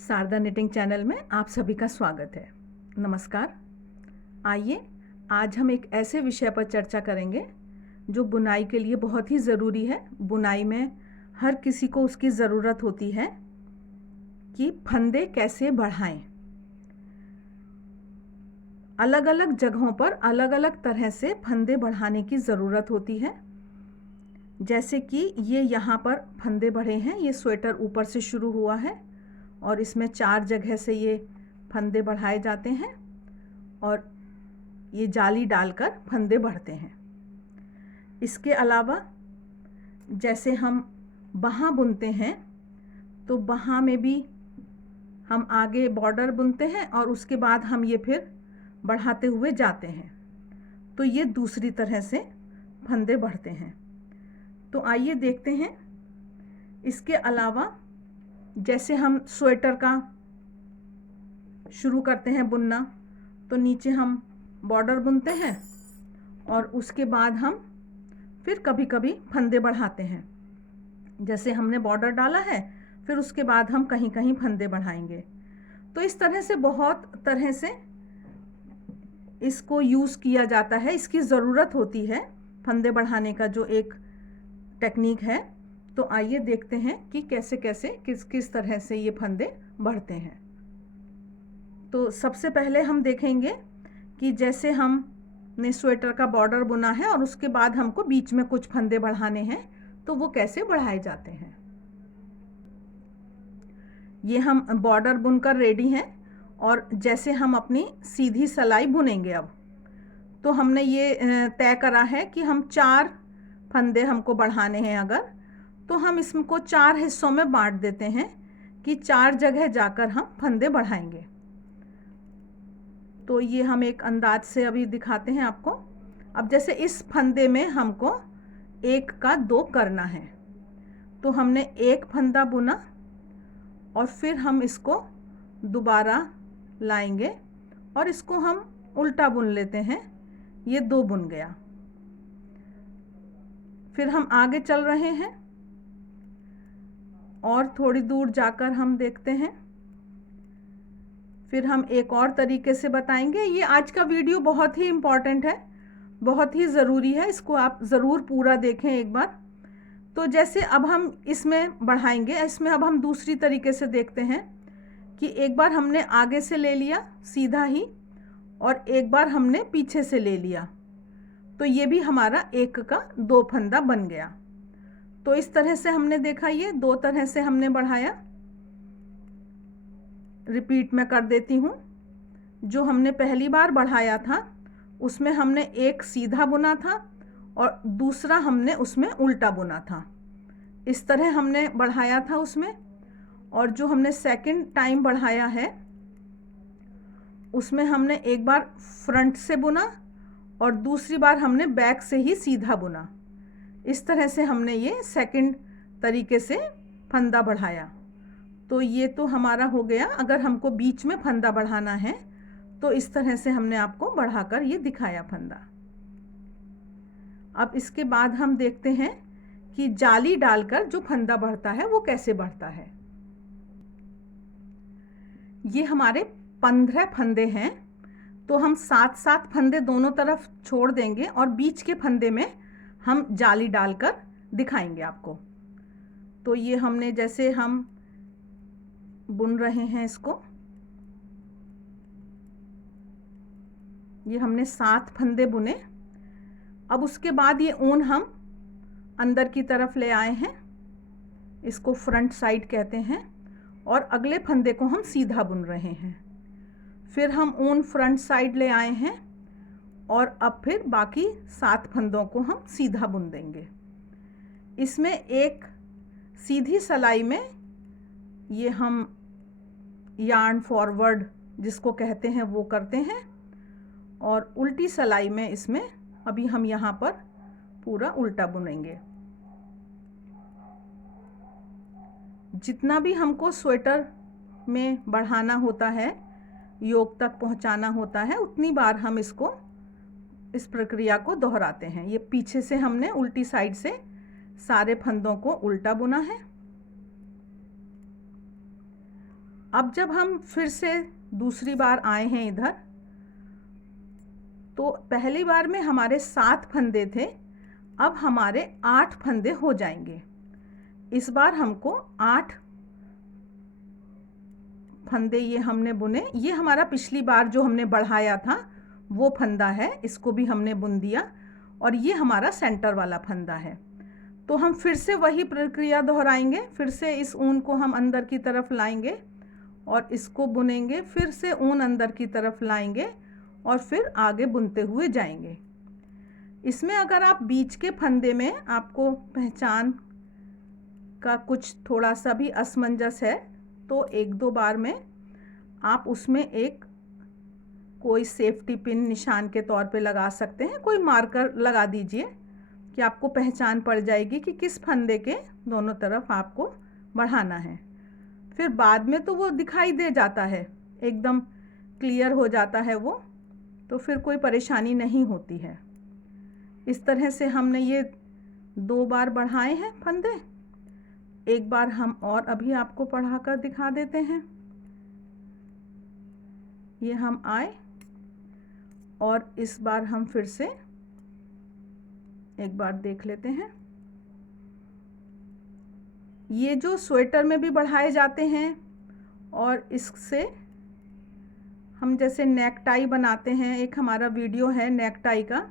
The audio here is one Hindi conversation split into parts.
शारदा निटिंग चैनल में आप सभी का स्वागत है। नमस्कार। आइए आज हम एक ऐसे विषय पर चर्चा करेंगे जो बुनाई के लिए बहुत ही ज़रूरी है। बुनाई में हर किसी को उसकी ज़रूरत होती है कि फंदे कैसे बढ़ाएं। अलग अलग जगहों पर अलग अलग तरह से फंदे बढ़ाने की ज़रूरत होती है। जैसे कि ये यहाँ पर फंदे बढ़े हैं, ये स्वेटर ऊपर से शुरू हुआ है और इसमें 4 जगह से ये फंदे बढ़ाए जाते हैं और ये जाली डालकर फंदे बढ़ते हैं। इसके अलावा जैसे हम बाहाँ बुनते हैं तो बाहाँ में भी हम आगे बॉर्डर बुनते हैं और उसके बाद हम ये फिर बढ़ाते हुए जाते हैं, तो ये दूसरी तरह से फंदे बढ़ते हैं। तो आइए देखते हैं। इसके अलावा जैसे हम स्वेटर का शुरू करते हैं बुनना, तो नीचे हम बॉर्डर बुनते हैं और उसके बाद हम फिर कभी कभी फंदे बढ़ाते हैं। जैसे हमने बॉर्डर डाला है, फिर उसके बाद हम कहीं कहीं फंदे बढ़ाएंगे। तो इस तरह से बहुत तरह से इसको यूज़ किया जाता है। इसकी ज़रूरत होती है फंदे बढ़ाने का, जो एक टेक्निक है। तो आइए देखते हैं कि कैसे कैसे किस किस तरह से ये फंदे बढ़ते हैं। तो सबसे पहले हम देखेंगे कि जैसे हमने स्वेटर का बॉर्डर बुना है और उसके बाद हमको बीच में कुछ फंदे बढ़ाने हैं, तो वो कैसे बढ़ाए जाते हैं। ये हम बॉर्डर बुनकर रेडी हैं और जैसे हम अपनी सीधी सिलाई बुनेंगे। अब तो हमने ये तय करा है कि हम 4 फंदे हमको बढ़ाने हैं। अगर तो हम इसको 4 हिस्सों में बांट देते हैं कि 4 जगह जाकर हम फंदे बढ़ाएंगे। तो ये हम एक अंदाज से अभी दिखाते हैं आपको। अब जैसे इस फंदे में हमको 1 का 2 करना है, तो हमने 1 फंदा बुना और फिर हम इसको दोबारा लाएंगे और इसको हम उल्टा बुन लेते हैं। ये 2 बुन गया। फिर हम आगे चल रहे हैं और थोड़ी दूर जाकर हम देखते हैं। फिर हम एक और तरीके से बताएंगे। ये आज का वीडियो बहुत ही इम्पॉर्टेंट है, बहुत ही ज़रूरी है। इसको आप ज़रूर पूरा देखें एक बार। तो जैसे अब हम इसमें बढ़ाएंगे, इसमें अब हम दूसरी तरीके से देखते हैं कि एक बार हमने आगे से ले लिया सीधा ही और एक बार हमने पीछे से ले लिया, तो ये भी हमारा 1 का 2 फंदा बन गया। तो इस तरह से हमने देखा, ये 2 तरह से हमने बढ़ाया। रिपीट में कर देती हूँ। जो हमने पहली बार बढ़ाया था उसमें हमने 1 सीधा बुना था और दूसरा हमने उसमें उल्टा बुना था। इस तरह हमने बढ़ाया था उसमें। और जो हमने सेकंड टाइम बढ़ाया है उसमें हमने एक बार फ्रंट से बुना और दूसरी बार हमने बैक से ही सीधा बुना। इस तरह से हमने ये सेकंड तरीके से फंदा बढ़ाया। तो ये तो हमारा हो गया। अगर हमको बीच में फंदा बढ़ाना है तो इस तरह से हमने आपको बढ़ाकर ये दिखाया फंदा। अब इसके बाद हम देखते हैं कि जाली डालकर जो फंदा बढ़ता है वो कैसे बढ़ता है। ये हमारे 15 फंदे हैं, तो हम 7-7 फंदे दोनों तरफ छोड़ देंगे और बीच के फंदे में हम जाली डालकर दिखाएंगे आपको। तो ये हमने जैसे हम बुन रहे हैं इसको, ये हमने 7 फंदे बुने। अब उसके बाद ये ऊन हम अंदर की तरफ ले आए हैं, इसको फ्रंट साइड कहते हैं, और अगले फंदे को हम सीधा बुन रहे हैं। फिर हम ऊन फ्रंट साइड ले आए हैं और अब फिर बाकी 7 फंदों को हम सीधा बुन देंगे। इसमें एक सीधी सिलाई में ये हम यार्न फॉरवर्ड जिसको कहते हैं वो करते हैं, और उल्टी सिलाई में इसमें अभी हम यहाँ पर पूरा उल्टा बुनेंगे। जितना भी हमको स्वेटर में बढ़ाना होता है, योक तक पहुँचाना होता है, उतनी बार हम इसको इस प्रक्रिया को दोहराते हैं। ये पीछे से हमने उल्टी साइड से सारे फंदों को उल्टा बुना है अब जब हम फिर से दूसरी बार आए हैं इधर, तो पहली बार में हमारे 7 फंदे थे, अब हमारे 8 फंदे हो जाएंगे। इस बार हमको 8 फंदे ये हमने बुने। ये हमारा पिछली बार जो हमने बढ़ाया था वो फंदा है, इसको भी हमने बुन दिया, और ये हमारा सेंटर वाला फंदा है। तो हम फिर से वही प्रक्रिया दोहराएंगे। फिर से इस ऊन को हम अंदर की तरफ लाएंगे और इसको बुनेंगे, फिर से ऊन अंदर की तरफ लाएंगे और फिर आगे बुनते हुए जाएंगे। इसमें अगर आप बीच के फंदे में आपको पहचान का कुछ थोड़ा सा भी असमंजस है तो 1-2 बार में आप उसमें एक कोई सेफ्टी पिन निशान के तौर पे लगा सकते हैं, कोई मार्कर लगा दीजिए कि आपको पहचान पड़ जाएगी कि किस फंदे के दोनों तरफ आपको बढ़ाना है। फिर बाद में तो वो दिखाई दे जाता है, एकदम क्लियर हो जाता है वो, तो फिर कोई परेशानी नहीं होती है। इस तरह से हमने ये 2 बार बढ़ाए हैं फंदे। एक बार हम और अभी आपको पढ़ा कर दिखा देते हैं। ये हम आए और इस बार हम फिर से एक बार देख लेते हैं। ये जो स्वेटर में भी बढ़ाए जाते हैं और इससे हम जैसे नेक टाई बनाते हैं, एक हमारा वीडियो है नेक टाई का,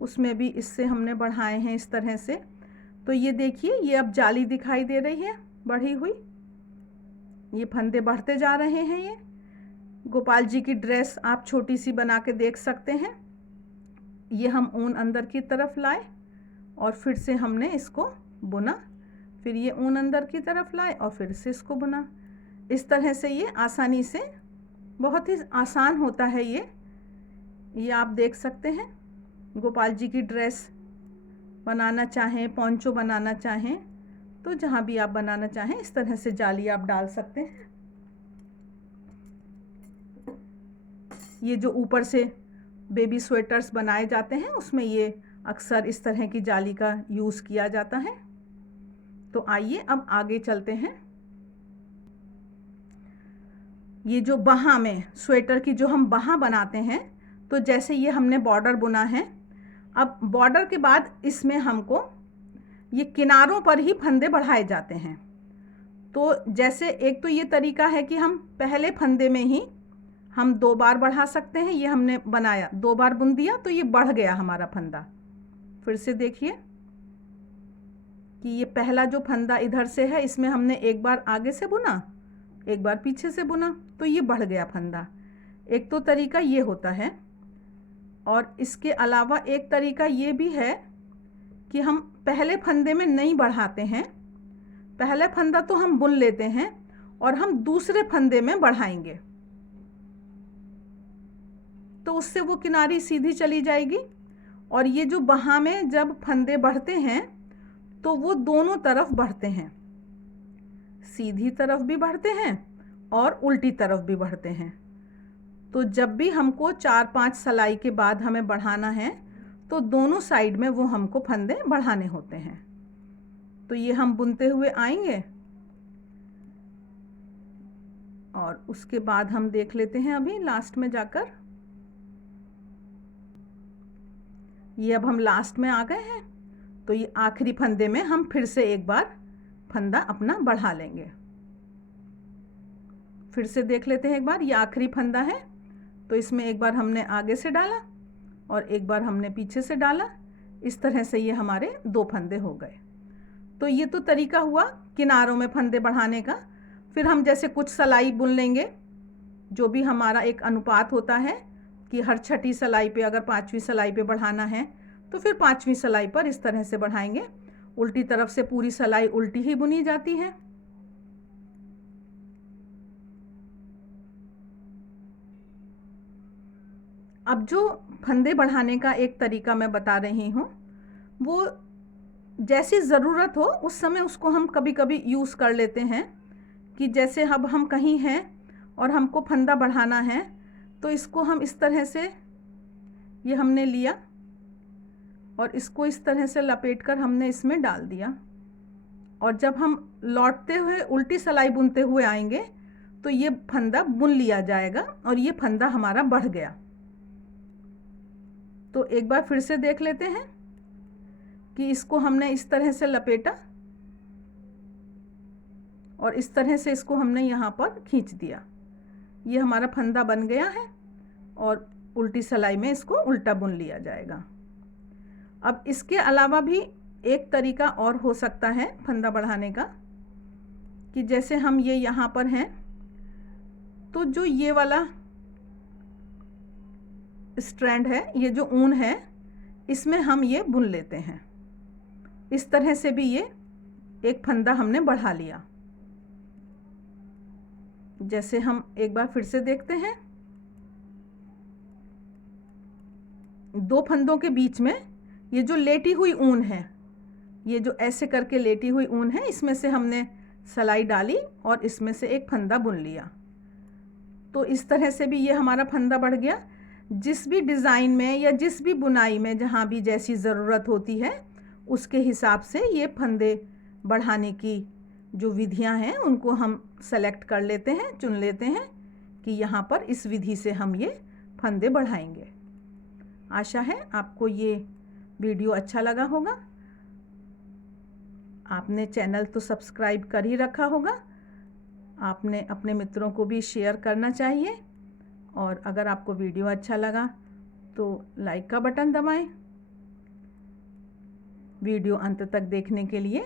उसमें भी इससे हमने बढ़ाए हैं इस तरह से। तो ये देखिए, ये अब जाली दिखाई दे रही है बढ़ी हुई, ये फंदे बढ़ते जा रहे हैं। ये गोपाल जी की ड्रेस आप छोटी सी बना के देख सकते हैं। ये हम ऊन अंदर की तरफ लाए और फिर से हमने इसको बुना, फिर ये ऊन अंदर की तरफ लाए और फिर से इसको बुना। इस तरह से ये आसानी से, बहुत ही आसान होता है ये आप देख सकते हैं। गोपाल जी की ड्रेस बनाना चाहें, पोंचो बनाना चाहें, तो जहाँ भी आप बनाना चाहें इस तरह से जाली आप डाल सकते हैं। ये जो ऊपर से बेबी स्वेटर्स बनाए जाते हैं उसमें ये अक्सर इस तरह की जाली का यूज़ किया जाता है। तो आइए अब आगे चलते हैं। ये जो बाहाँ में स्वेटर की जो हम बाहाँ बनाते हैं, तो जैसे ये हमने बॉर्डर बुना है, अब बॉर्डर के बाद इसमें हमको ये किनारों पर ही फंदे बढ़ाए जाते हैं। तो जैसे एक तो ये तरीका है कि हम पहले फंदे में ही हम 2 बार बढ़ा सकते हैं। ये हमने बनाया, 2 बार बुन दिया तो ये बढ़ गया हमारा फंदा। फिर से देखिए कि ये पहला जो फंदा इधर से है, इसमें हमने 1 बार आगे से बुना, 1 बार पीछे से बुना, तो ये बढ़ गया फंदा। एक तो तरीका ये होता है, और इसके अलावा एक तरीका ये भी है कि हम पहले फंदे में नहीं बढ़ाते हैं, पहले फंदा तो हम बुन लेते हैं और हम दूसरे फंदे में बढ़ाएंगे, तो उससे वो किनारी सीधी चली जाएगी। और ये जो बाहाँ में जब फंदे बढ़ते हैं तो वो दोनों तरफ बढ़ते हैं, सीधी तरफ भी बढ़ते हैं और उल्टी तरफ भी बढ़ते हैं। तो जब भी हमको 4-5 सलाई के बाद हमें बढ़ाना है तो दोनों साइड में वो हमको फंदे बढ़ाने होते हैं। तो ये हम बुनते हुए आएंगे और उसके बाद हम देख लेते हैं अभी लास्ट में जाकर। ये अब हम लास्ट में आ गए हैं, तो ये आखिरी फंदे में हम फिर से एक बार फंदा अपना बढ़ा लेंगे। फिर से देख लेते हैं एक बार, ये आखिरी फंदा है तो इसमें एक बार हमने आगे से डाला और एक बार हमने पीछे से डाला। इस तरह से ये हमारे 2 फंदे हो गए। तो ये तो तरीका हुआ किनारों में फंदे बढ़ाने का। फिर हम जैसे कुछ सलाई बुन लेंगे, जो भी हमारा एक अनुपात होता है कि हर छठी सलाई पे अगर 5वीं सलाई पे बढ़ाना है तो फिर 5वीं सलाई पर इस तरह से बढ़ाएंगे। उल्टी तरफ से पूरी सलाई उल्टी ही बुनी जाती है। अब जो फंदे बढ़ाने का एक तरीका मैं बता रही हूँ, वो जैसी ज़रूरत हो उस समय उसको हम कभी कभी यूज़ कर लेते हैं। कि जैसे अब हम कहीं हैं और हमको फंदा बढ़ाना है, तो इसको हम इस तरह से, ये हमने लिया और इसको इस तरह से लपेटकर हमने इसमें डाल दिया, और जब हम लौटते हुए उल्टी सलाई बुनते हुए आएंगे तो ये फंदा बुन लिया जाएगा और ये फंदा हमारा बढ़ गया। तो एक बार फिर से देख लेते हैं कि इसको हमने इस तरह से लपेटा और इस तरह से इसको हमने यहाँ पर खींच दिया। ये हमारा फंदा बन गया है और उल्टी सिलाई में इसको उल्टा बुन लिया जाएगा। अब इसके अलावा भी एक तरीका और हो सकता है फंदा बढ़ाने का, कि जैसे हम ये यहाँ पर हैं तो जो ये वाला स्ट्रैंड है, ये जो ऊन है, इसमें हम ये बुन लेते हैं। इस तरह से भी ये एक फंदा हमने बढ़ा लिया। जैसे हम एक बार फिर से देखते हैं, दो फंदों के बीच में ये जो लेटी हुई ऊन है, ये जो ऐसे करके लेटी हुई ऊन है, इसमें से हमने सिलाई डाली और इसमें से एक फंदा बुन लिया। तो इस तरह से भी ये हमारा फंदा बढ़ गया। जिस भी डिज़ाइन में या जिस भी बुनाई में जहाँ भी जैसी ज़रूरत होती है उसके हिसाब से ये फंदे बढ़ाने की जो विधियाँ हैं उनको हम सेलेक्ट कर लेते हैं, चुन लेते हैं कि यहाँ पर इस विधि से हम ये फंदे बढ़ाएंगे। आशा है आपको ये वीडियो अच्छा लगा होगा। आपने चैनल तो सब्सक्राइब कर ही रखा होगा, आपने अपने मित्रों को भी शेयर करना चाहिए। और अगर आपको वीडियो अच्छा लगा तो लाइक का बटन दबाएं। वीडियो अंत तक देखने के लिए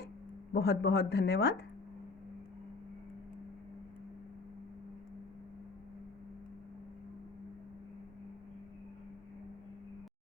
बहुत बहुत धन्यवाद।